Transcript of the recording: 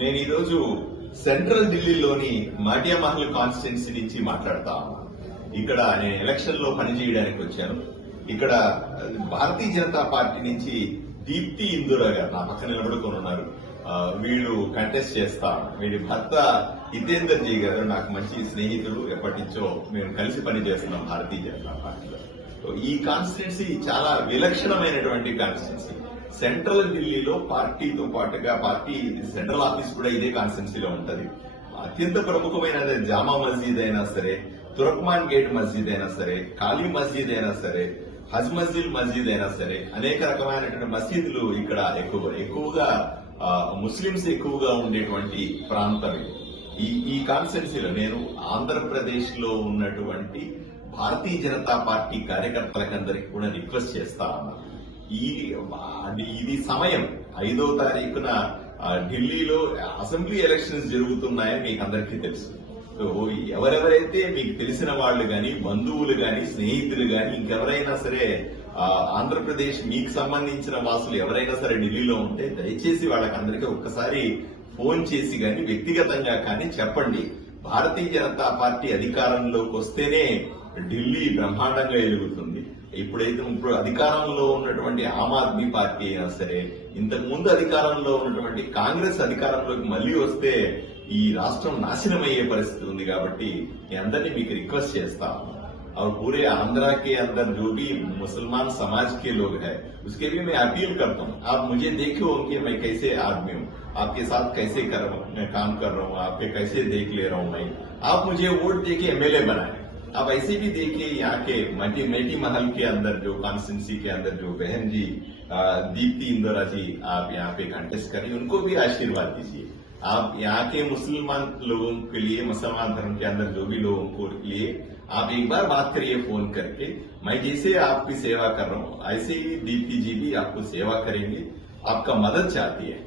నేను ఈరోజు సెంట్రల్ ఢిల్లీలోని మాటియా మహల్ కాన్స్టిట్యున్సీ నుంచి మాట్లాడతా ఉన్నాను. ఇక్కడ నేను ఎలక్షన్ లో పనిచేయడానికి వచ్చాను. ఇక్కడ భారతీయ జనతా పార్టీ నుంచి దీప్తి ఇందురా గారు నా పక్కన నిలబడుకొని ఉన్నారు. వీళ్ళు కంటెస్ట్ చేస్తా. వీడి భర్త హితేందర్ జీ గారు నాకు మంచి స్నేహితుడు. ఎప్పటి నుంచో మేము కలిసి పనిచేస్తున్నాం భారతీయ జనతా పార్టీలో. ఈ కాన్స్టిట్యున్సీ చాలా విలక్షణమైనటువంటి కాన్స్టిట్యున్సీ. సెంట్రల్ ఢిల్లీలో పార్టీతో పాటుగా పార్టీ సెంట్రల్ ఆఫీస్ కూడా ఇదే కాన్స్టిట్యున్సీలో ఉంటది. అత్యంత ప్రముఖమైన జామా మస్జిద్ అయినా సరే, తురక్మాన్ గేట్ మస్జిద్ అయినా సరే, కాళీ మస్జిద్ అయినా సరే, హజ్ మస్జిద్ అయినా సరే, అనేక రకమైనటువంటి మసీదులు ఇక్కడ ఎక్కువగా ముస్లింస్ ఎక్కువగా ఉండేటువంటి ప్రాంతం ఇది. ఈ కాన్స్టిట్యున్సీలో నేను ఆంధ్రప్రదేశ్ లో ఉన్నటువంటి భారతీయ జనతా పార్టీ కార్యకర్తలకందరికీ కూడా రిక్వెస్ట్ చేస్తా ఉన్నాను. ఇది సమయం 5వ తారీఖున ఢిల్లీలో అసెంబ్లీ ఎలక్షన్స్ జరుగుతున్నాయని మీకు అందరికీ తెలుసు. సో ఎవరెవరైతే మీకు తెలిసిన వాళ్ళు గాని, బంధువులు గాని, స్నేహితులు గాని, ఇంకెవరైనా సరే ఆంధ్రప్రదేశ్ మీకు సంబంధించిన వాసులు ఎవరైనా సరే ఢిల్లీలో ఉంటే దయచేసి వాళ్ళకందరికీ ఒక్కసారి ఫోన్ చేసి గాని, వ్యక్తిగతంగా కానీ చెప్పండి. భారతీయ జనతా పార్టీ అధికారంలోకి వస్తేనే ఢిల్లీ బ్రహ్మాండంగా ఎదుగుతుంది. ఇప్పుడు అధికారంలో ఉన్నటువంటి ఆమ్ ఆద్మీ పార్టీ అయినా సరే, ఇంతకు ముందు అధికారంలో ఉన్నటువంటి కాంగ్రెస్ అధికారంలోకి మళ్లీ వస్తే ఈ రాష్ట్రం నాశనం అయ్యే పరిస్థితి ఉంది. కాబట్టి నేను అందరినీ మీకు రిక్వెస్ట్ చేస్తా हूं और पूरे आंध्रा के अंदर जो भी मुसलमान समाज के लोग हैं उसके लिए मैं अपील करता हूं, आप मुझे देखो कि मैं कैसे आदमी हूं, आपके साथ कैसे काम कर रहा हूं, आपके कैसे देख ले रहा हूं मैं। आप मुझे वोट देके एमएलए बनाए। आप ऐसे भी देखिए यहाँ के मेटी महल के अंदर जो कॉन्स्टिट्यूंसी के अंदर जो बहन जी दीप्ति इंदौरा जी आप यहाँ पे कंटेस्ट करिए, उनको भी आशीर्वाद दीजिए। आप यहाँ के मुसलमान लोगों के लिए, मुसलमान धर्म के अंदर जो भी लोगों को लिए आप एक बार बात करिए फोन करके। मैं जैसे आपकी सेवा कर रहा हूँ ऐसे ही दीप्ति जी भी आपको सेवा करेंगे, आपका मदद चाहती है।